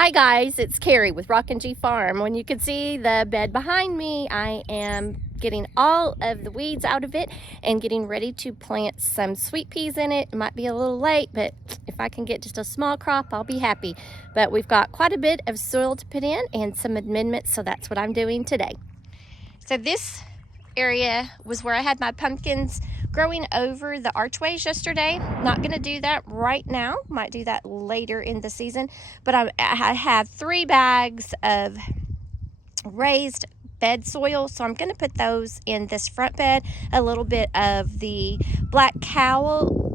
Hi guys, it's Carrie with Rockin G Farm. When you can see the bed behind me, I am getting all of the weeds out of it and getting ready to plant some sweet peas in it. It might be a little late, but if I can get just a small crop, I'll be happy. But we've got quite a bit of soil to put in and some amendments, so that's what I'm doing today. So this area was where I had my pumpkins growing over the archways yesterday. Not going to do that right now. Might do that later in the season. But I have 3 bags of raised bed soil, so I'm going to put those in this front bed. A little bit of the black cow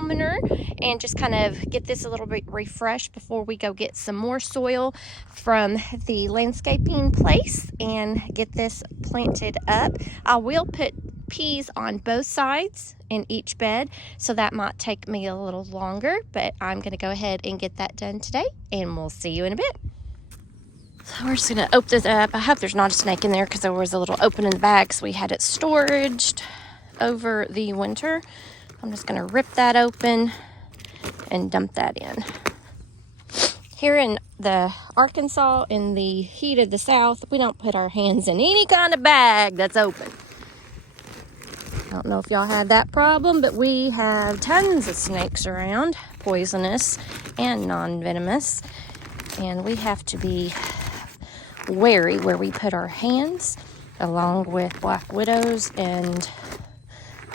manure, and just kind of get this a little bit refreshed before we go get some more soil from the landscaping place and get this planted up. I will put peas on both sides in each bed, so that might take me a little longer, but I'm going to go ahead and get that done today, and we'll see you in a bit. So we're just going to open this up. I hope there's not a snake in there because there was a little open in the bag, so we had it storaged over the winter. I'm just going to rip that open and dump that in. Here in the Arkansas, in the heat of the South, we don't put our hands in any kind of bag that's open. I don't know if y'all have that problem, but we have tons of snakes around, poisonous and non-venomous, and we have to be wary where we put our hands, along with black widows and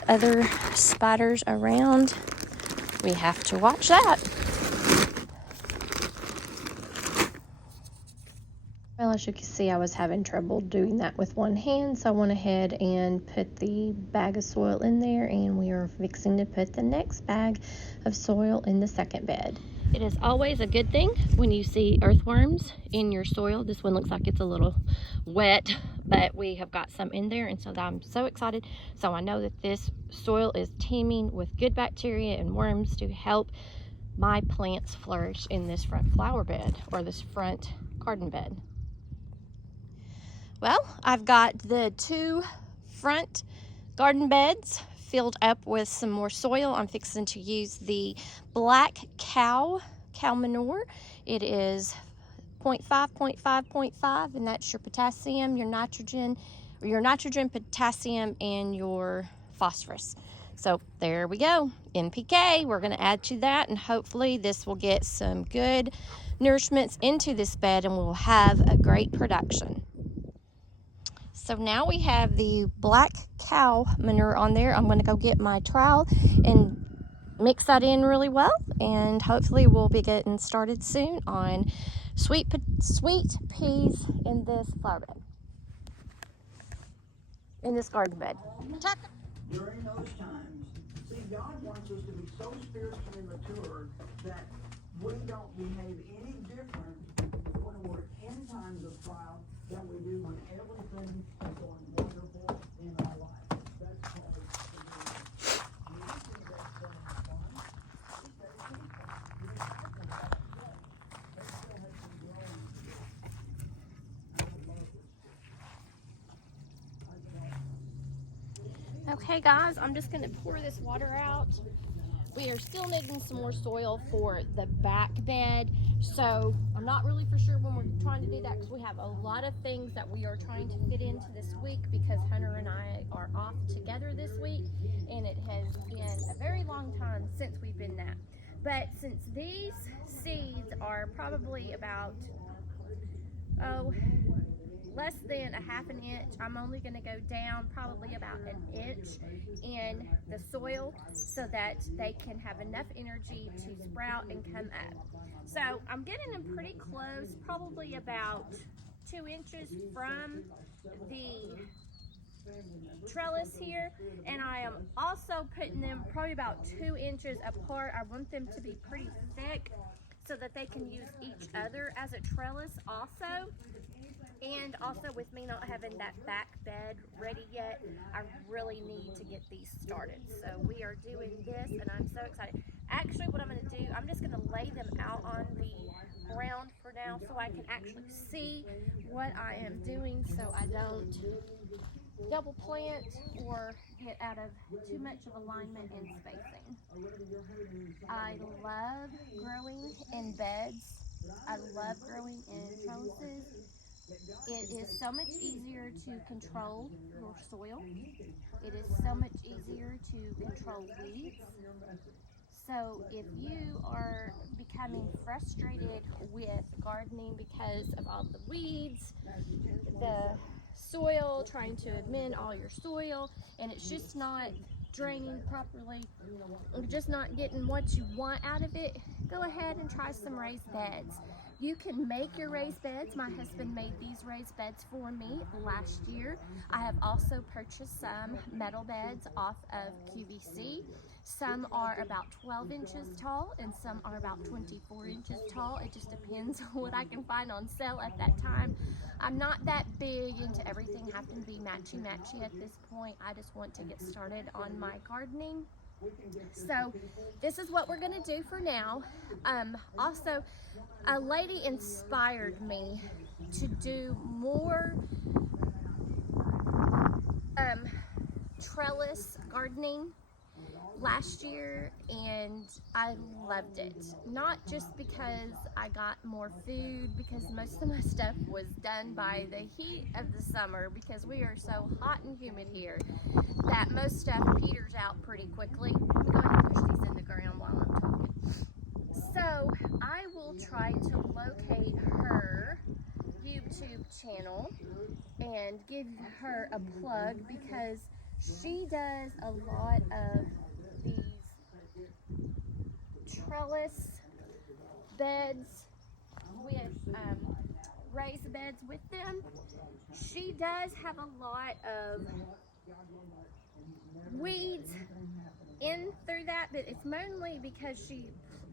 other spiders around. We have to watch that. Well, as you can see, I was having trouble doing that with one hand, so I went ahead and put the bag of soil in there, and we are fixing to put the next bag of soil in the second bed. It is always a good thing when you see earthworms in your soil. This one looks like it's a little wet, but we have got some in there, and so I'm so excited. So I know that this soil is teeming with good bacteria and worms to help my plants flourish in this front flower bed, or this front garden bed. Well, I've got the 2 front garden beds filled up with some more soil. I'm fixing to use the black cow manure. It is 0.5, 0.5, 0.5, and that's your potassium, your nitrogen, potassium, and your phosphorus. So there we go, NPK. We're going to add to that, and hopefully this will get some good nourishments into this bed, and we'll have a great production. So now we have the black cow manure on there. I'm going to go get my trowel and mix that in really well, and hopefully we'll be getting started soon on sweet peas in this flower bed, in this garden bed. During those times, see, God wants us to be so spiritually mature that we don't behave any different when we're in times of trial than we do when everything is going wonderful in our life. That's called Okay guys, I'm just going to pour this water out. We are still needing some more soil for the back bed, so I'm not really for sure when we're trying to do that, because we have a lot of things that we are trying to fit into this week, because Hunter and I are off together this week, and it has been a very long time since we've been that. But since these seeds are probably about less than a half an inch, I'm only going to go down probably about an inch in the soil so that they can have enough energy to sprout and come up. So I'm getting them pretty close, probably about 2 inches from the trellis here, and I am also putting them probably about 2 inches apart. I want them to be pretty thick so that they can use each other as a trellis also. And also, with me not having that back bed ready yet, I really need to get these started. So we are doing this, and I'm so excited. Actually, what I'm going to do, I'm just going to lay them out on the ground for now so I can actually see what I am doing, so I don't double plant or get out of too much of alignment and spacing. I love growing in beds I love growing in trellises. It is so much easier to control your soil. It is so much easier to control weeds. So if you are becoming frustrated with gardening because of all the weeds, the soil, trying to amend all your soil, and it's just not draining properly, or just not getting what you want out of it, go ahead and try some raised beds. You can make your raised beds. My husband made these raised beds for me last year. I have also purchased some metal beds off of QVC. Some are about 12 inches tall and some are about 24 inches tall. It just depends on what I can find on sale at that time. I'm not that big into everything having to be matchy-matchy at this point. I just want to get started on my gardening. So this is what we're going to do for now. Also, a lady inspired me to do more trellis gardening last year, and I loved it. Not just because I got more food, because most of my stuff was done by the heat of the summer, because we are so hot and humid here that most stuff peters out pretty quickly. I'm going to go ahead and push these in the ground while I'm talking. So I will try to locate her YouTube channel and give her a plug, because she does a lot of these trellis beds with raised beds with them. She does have a lot of weeds in through that, but it's mainly because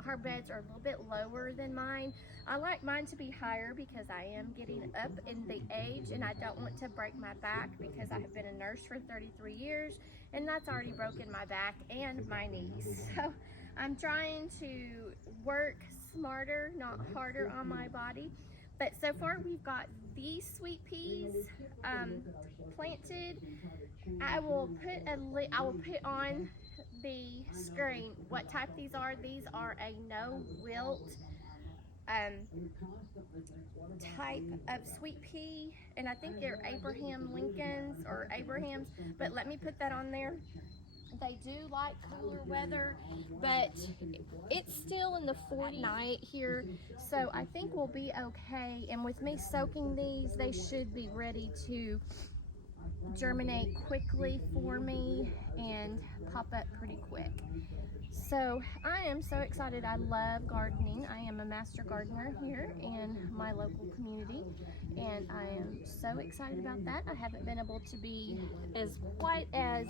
her beds are a little bit lower than mine. I like mine to be higher because I am getting up in the age, and I don't want to break my back, because I have been a nurse for 33 years and that's already broken my back and my knees. So I'm trying to work smarter, not harder on my body. But so far we've got these sweet peas planted. I will put on the screen what type these are. These are a no wilt type of sweet pea, and I think they're Abraham Lincolns or Abrahams, but let me put that on there. They do like cooler weather, but it's still in the 40 night here, so I think we'll be okay. And with me soaking these, they should be ready to germinate quickly for me and pop up pretty quick. So I am so excited. I love gardening. I am a master gardener here in my local community, and I am so excited about that. I haven't been able to be quite as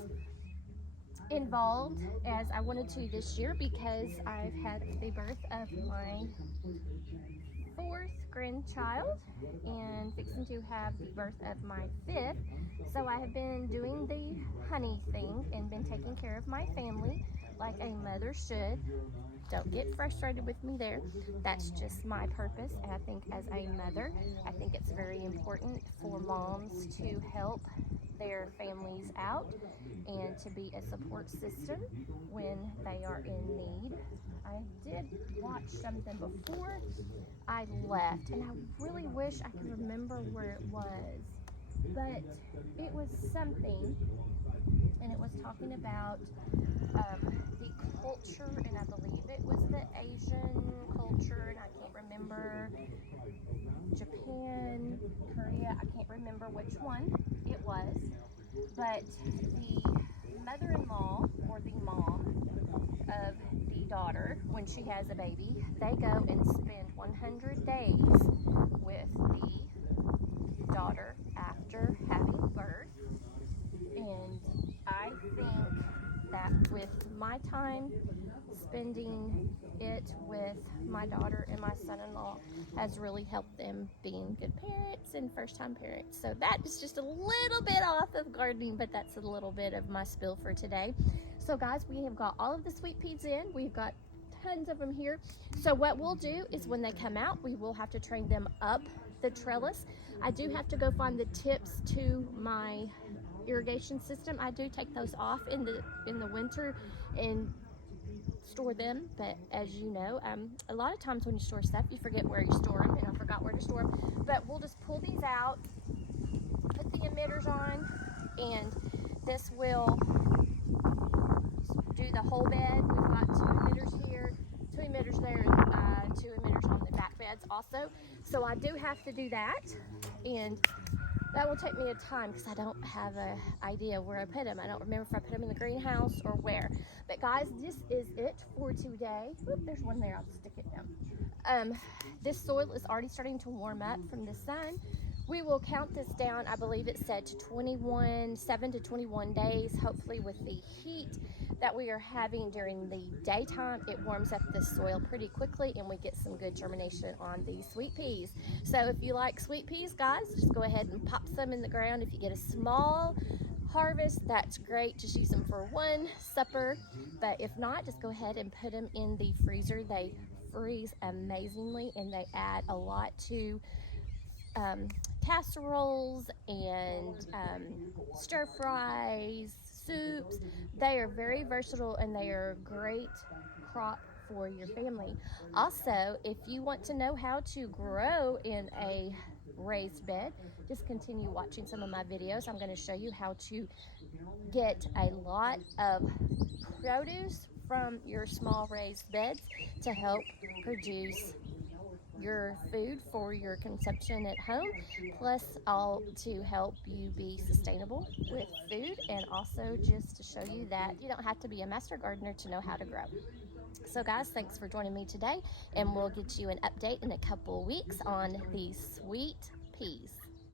involved as I wanted to this year, because I've had the birth of my 4th grandchild and fixing to have the birth of my 5th. So I have been doing the honey thing and been taking care of my family like a mother should. Don't get frustrated with me there. That's just my purpose. And I think as a mother, I think it's very important for moms to help their families out and to be a support system when they are in need. I did watch something before I left, and I really wish I could remember where it was, but it was something, and it was talking about the culture, and I believe it was the Asian culture, and I can't remember, Japan, Korea, I can't remember which one it was, but the mother-in-law or the mom of the daughter, when she has a baby, they go and spend 100 days with the daughter after having birth. And I think that with my time spending it with my daughter and my son-in-law has really helped them being good parents and first-time parents. So that is just a little bit off of gardening, but that's a little bit of my spill for today. So guys, we have got all of the sweet peas in. We've got tons of them here. So what we'll do is when they come out, we will have to train them up the trellis. I do have to go find the tips to my irrigation system. I do take those off in the winter and store them, but as you know, a lot of times when you store stuff, you forget where you store them, and I forgot where to store them. But we'll just pull these out, put the emitters on, and this will do the whole bed. We've got 2 emitters here, 2 emitters there, and 2 emitters on the back beds also. So I do have to do that, and that will take me a time because I don't have an idea where I put them. I don't remember if I put them in the greenhouse or where. But guys, this is it for today. Oop, there's one there. I'll just stick it down. This soil is already starting to warm up from the sun. We will count this down. I believe it said to 7 to 21 days. Hopefully with the heat that we are having during the daytime, it warms up the soil pretty quickly and we get some good germination on these sweet peas. So if you like sweet peas, guys, just go ahead and pop some in the ground. If you get a small harvest, that's great. Just use them for one supper. But if not, just go ahead and put them in the freezer. They freeze amazingly and they add a lot to casseroles and stir fries, soups. They are very versatile and they are a great crop for your family. Also, if you want to know how to grow in a raised bed, just continue watching some of my videos. I'm going to show you how to get a lot of produce from your small raised beds to help produce your food for your consumption at home, plus all to help you be sustainable with food, and also just to show you that you don't have to be a master gardener to know how to grow. So guys, thanks for joining me today, and we'll get you an update in a couple weeks on these sweet peas.